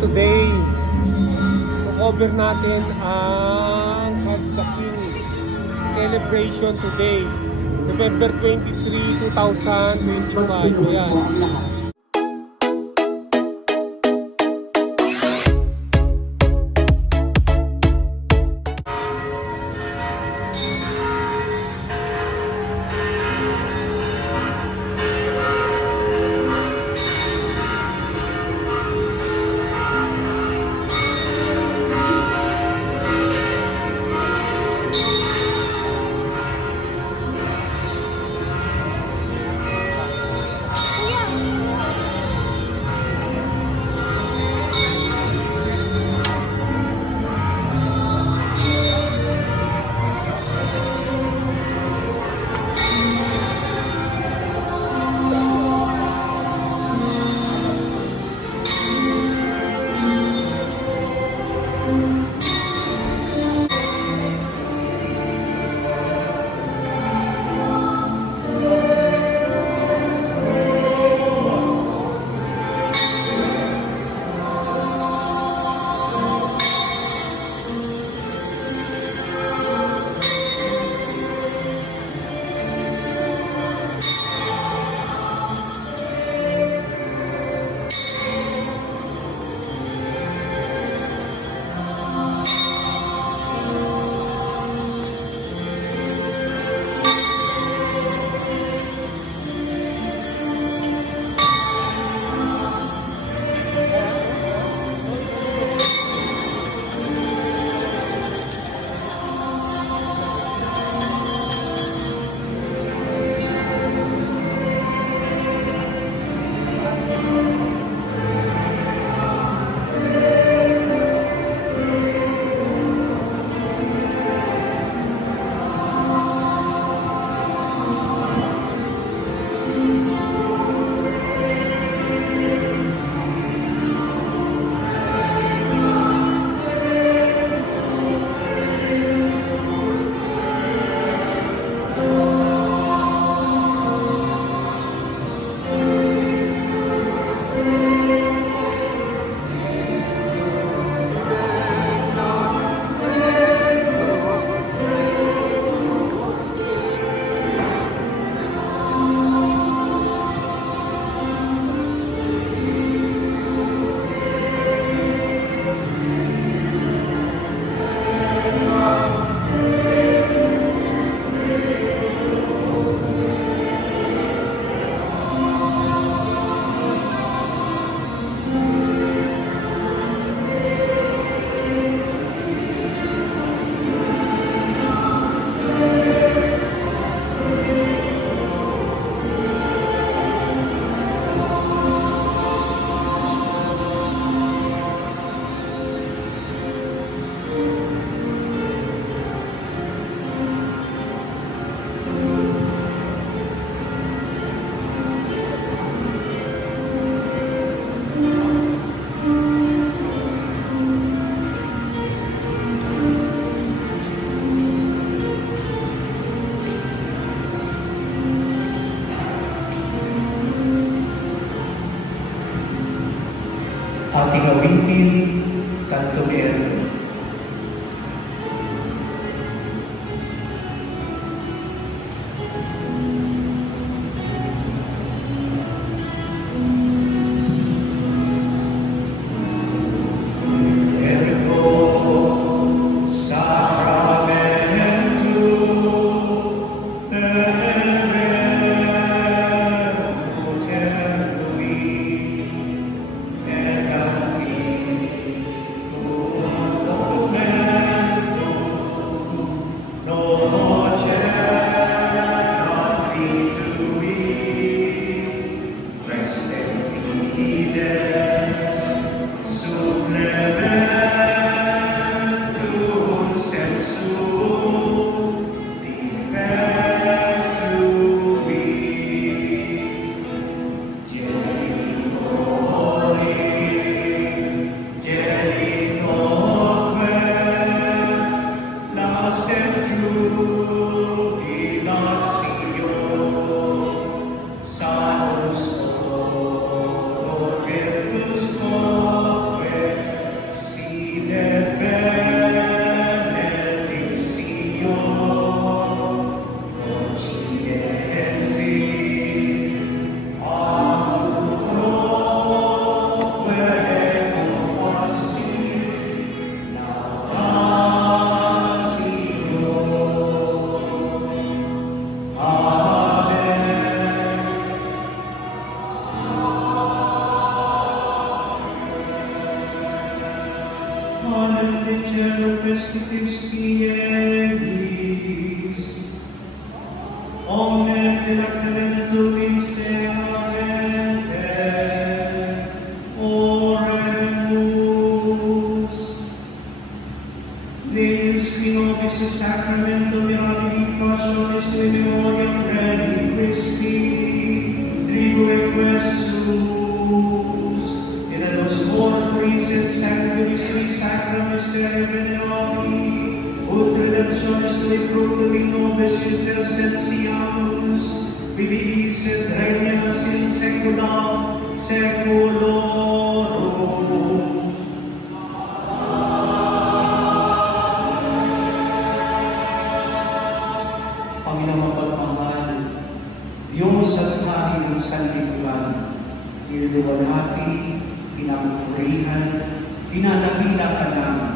today. Cover natin ang Hagdaking celebration today, November 23, 2025. Ayan. Ating awitin, kantunin. Cielo questi Christianis, omne delactamentum in seamente, oremus. Deus, qui nobis sacramento mirabili passionis tui memoriam redi Christi, tribue questus, et a los corporis et sanguinis tui sacra mystere venerabi, ut redemptionis tui fructuri nobis intercessiamus, vivis et regnas in saecula saeculorum. Panginoon pagmamahal, Diyos at Hari ng sanlibutan, nililiwanhati, pinapupurihan, pinadakila ka namin,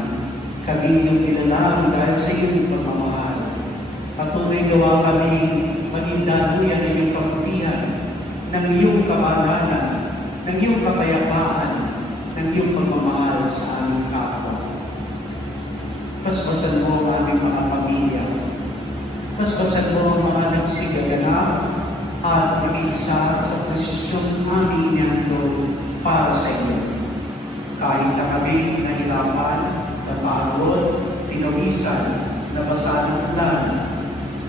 kami yung kinalaman dahil sa iyong pagmamahal. Patuloy gawa kami maging daluyan ng iyong kaputihan, ng iyong kabanalan, ng iyong kapayapaan, ng iyong pagmamahal sa aming kapwa. Paspasan mo ang aming mga pamilya. Paspasan mo ang mga nagsigaganap at mag-iisa sa posisyong aming inihandog para sa iyo. Kahit na kami nahirapan, napagod, pinawisan, nabasa ng ulan,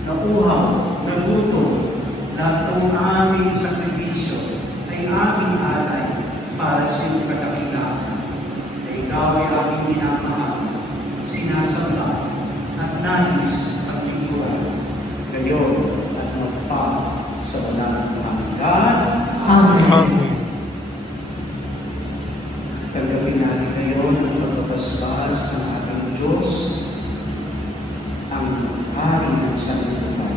nauhaw, nagutom, na itong aming sakripisyo ay aming alay para sa iyong kadakilaan. Na ikaw ay aming minamahal, sinasamba at nais ang figuran. Ngayon at magpa sa walang hanggan. Amen. Tanggapin natin ngayon ang pagpapasbas ng ating Diyos, ang Hari ng sanlibutan.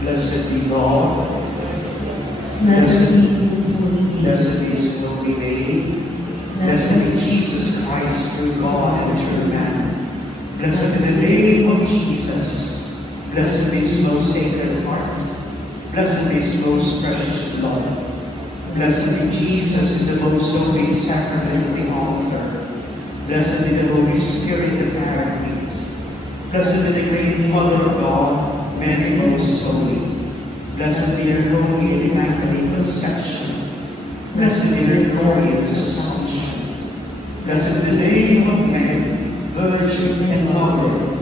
Blessed be God. Blessed be His holy name. Blessed be His holy name. Blessed be Jesus Christ, through God and through man. Blessed be the name of Jesus. Blessed be His most sacred heart. Blessed be His most precious blood. Blessed be Jesus in the most holy sacrament of the altar. Blessed be the Holy Spirit, the Paraclete. Blessed be the great Mother of God, Mary most holy. Blessed be her holy and immaculate conception. Blessed be her glorious assumption. Blessed be the name of Mary, Virgin and Mother.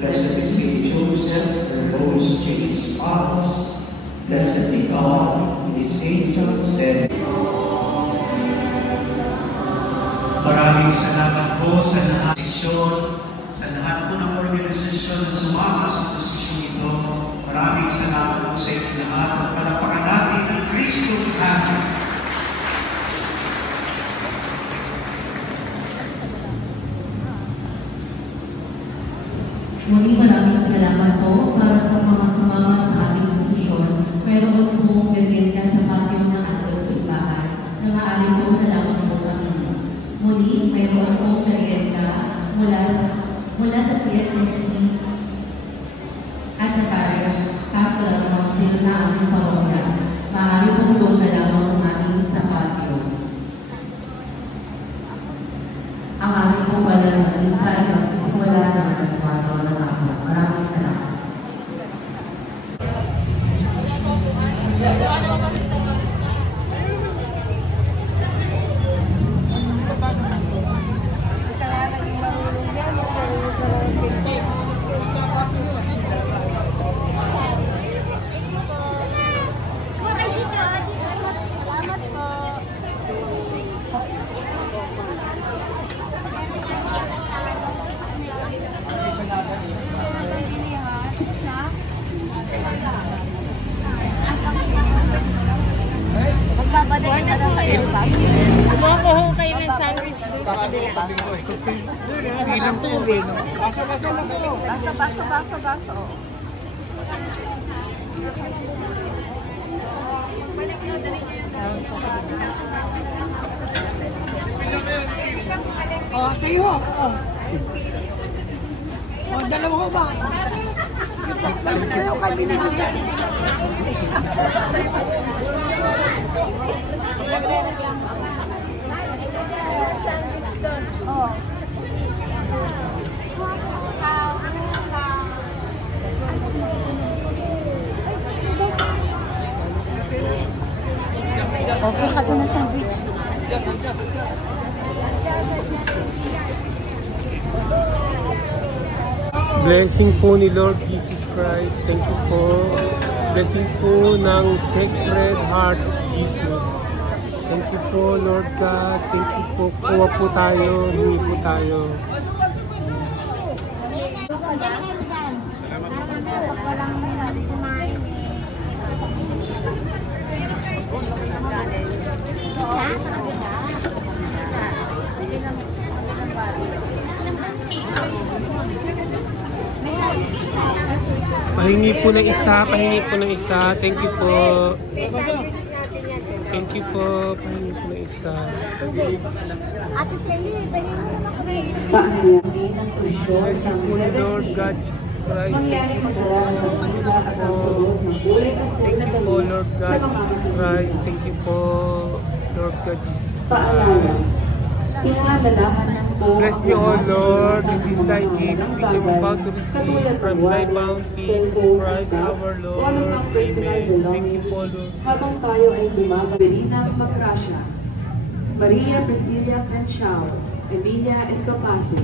Blessed be Saint Joseph, her most chaste spouse. Blessed be God, His angels and maraming salamat po sa lahat sa lahat po ng organisasyon na sumama sa posisyon ito. Maraming salamat po sa inyo lahat at palapakan natin ang Kristo Hari. Muli maraming salamat po para sa mga sumama sa ating posisyon. Mayroon pong merienda sa patio ng ating simbahan na maaari po na lamang po kami. Muli, mayroon pong merienda mula sa CSSC at sa Parish Pastoral Council na aming parokya. Maaari pong doon na lamang kumain sa patio. Ang aming pong wala ng lista ay magsisimula ng alas 4 ng hapon. Maraming salamat. Kumuha kayo ng sandwich doon sa kabila. Ang tubig. Baso. Oh, tayo. Oh, dalawa ko ba? Tayo ka din na dyan. Sandwich doon. Oh. Okay ka doon na sandwich. Blessing po ni Lord Jesus Christ. Thank you po. Blessing po ng Sacred Heart of Jesus. Thank you po, Lord God. Thank you po. Kuha po tayo. Hingi po tayo. Pahingi po ng isa. Thank you po. Thank you po. Pahingi po ng isa. Paangkin ng presyon sa Blessing po ni Lord God Jesus Christ. mangyari magdala ng pangita at ang suot ng kulay asul na Thank you po, damit Lord sa God mga Jesus makikinig. Christ. Thank you po, Lord God Jesus Paalala, Christ. pinaalalahan ng po Bless me, O Lord, with this thy gift, which I'm about to receive from thy bounty, through Christ our Lord. Amen. Thank you po, Lord. Habang tayo ay bumagal. Verina Magrasya, Maria Priscilla Crenshaw, Emilia Estopase,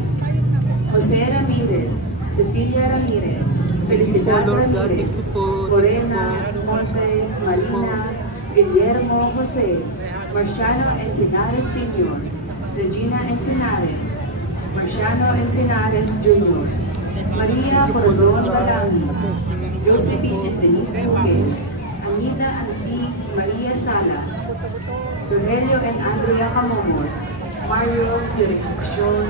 Jose Ramirez, Cecilia Ramirez, Felicidad Lord God, Ramirez, thank you po. Corena, Monte, Marina, Guillermo Jose, Marciano Encinares Sr., Regina Encinares, Marciano Encinares Jr., Maria Corazon Galangin, Josephine and Denise Duque, Anita Antique Maria Salas, Rogelio and Andrea Camomor, Mario Dirección,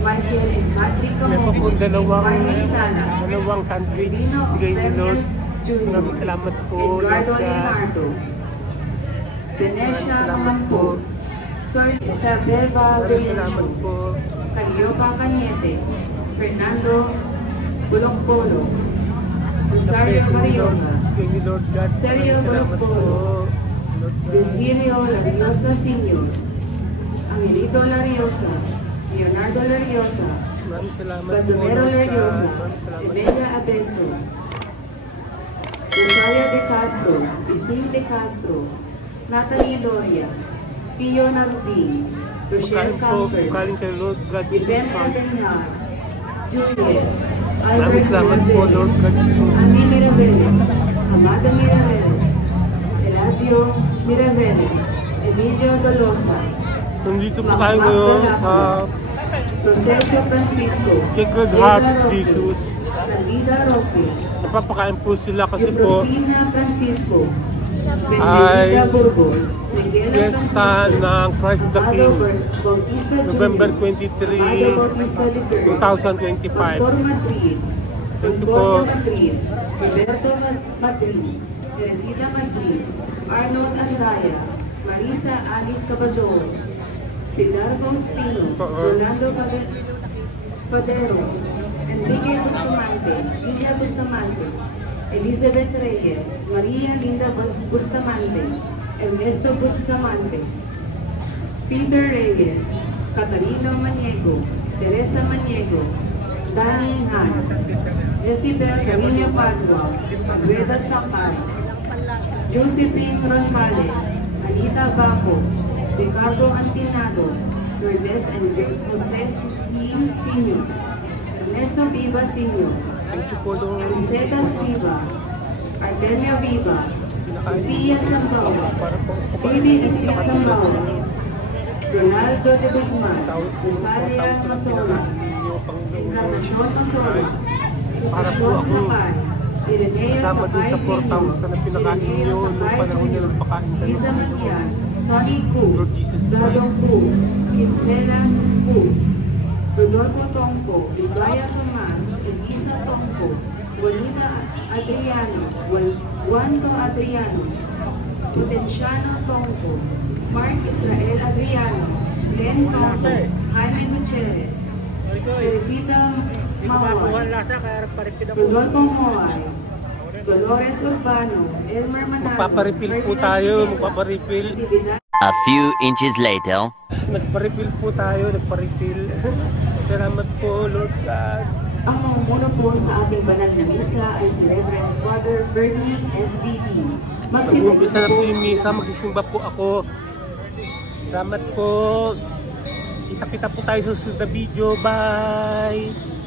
Michael and Patrick May pa po Camomor, Marnie Salas, dalawang sandwich Rino bigay ni Lord. Jr., Maraming salamat po, Edgardo Lord God. Leonardo, Venecia Salamat Mampo, Sor Isabella Maraming salamat Villencio, po. Carioca Cañete, Fernando Bulokbolo, Rosario Barrioga, Bigay ni Lord God. Sergio Maraming salamat po, Bulokbolo, Lord God. Virgilio Lariosa Sr., Angelito Lariosa, Leonardo Lariosa, Maraming salamat po, Baldomero Lord God. Lariosa, Maraming salamat. Emelia Abeso, Rosario de Castro, Ising de Castro, Natalie Loria, Tio Narudin, Rochelle Camper, Kaling kay Lord God. Iben Ebenyar, Juliet, Maraming Albert salamat po, Lord God. Miraveles, Andy Miraveles, Amado Miraveles, Eladio Miraveles, Emilio Dolosa, Nandito po tayo ngayon sa Proceso Francisco, Sacred Eda Heart Roque, Jesus. Candida Roque, Napapakain po sila kasi po Eufrosina Francisco, ay Benedita Burgos, Miguel fiesta ng Christ the King, Bautista Jr., November Amado Bautista 23, III, 2025. Pastor Madrid, Thank you Concordia po. Madrid, Roberto Madrid, Teresita Madrid, Arnold Andaya, Marisa Alice Cabazon, Pilar Faustino, Rolando Padero, Enrique Bustamante, Lidia Bustamante, Elizabeth Reyes, Maria Linda Bustamante, Ernesto Bustamante, Peter Reyes, Catalino Maniego, Teresa Maniego, Danny Han, Isabel Carino Padua, Veda Sakay, Josephine Roncales, Anita Baco, Ricardo Antinado, Lourdes and Jose Sr., Ernesto Viva Sr., Thank you po, Lord. Anicetas Viva, Artemia Viva, Lucia Sambao, Baby Estes Sambao, Ronaldo de Guzman, Rosalia Masora, Encarnacion Masora, Concepcion Sakay, Ireneo Kasama dun Sakay sa 4,000 Sr., na pinakain Ireneo nyo nung Sakay panahon nyo Jr., nagpakain kayo. Liza Matias, Sonny Ku, Lord Jesus Christ. Dadong Ku, Kinselas Ku, Rodolfo Tongpo, Vibaya Tomas, Elisa Tongpo, Juanita Adriano, Juanto Adriano, Potenciano Tongpo, Mark Israel Adriano, Glenn Tongpo, Jaime Gutierrez, Teresita Maway, Rodolfo Moay, Dolores Urbano, Elmer Manalo, Magpaparefill po tayo, magpaparefill. A few inches later. Nagpa-refill po tayo, nagpa-refill. Salamat po, Lord God. Ang mamumuno po sa ating banal na misa ay si Reverend Father Bernie SVD. Mag-umpisa na po yung misa, magsisimba po ako. Salamat po. Kita-kita po tayo sa susunod na video. Bye!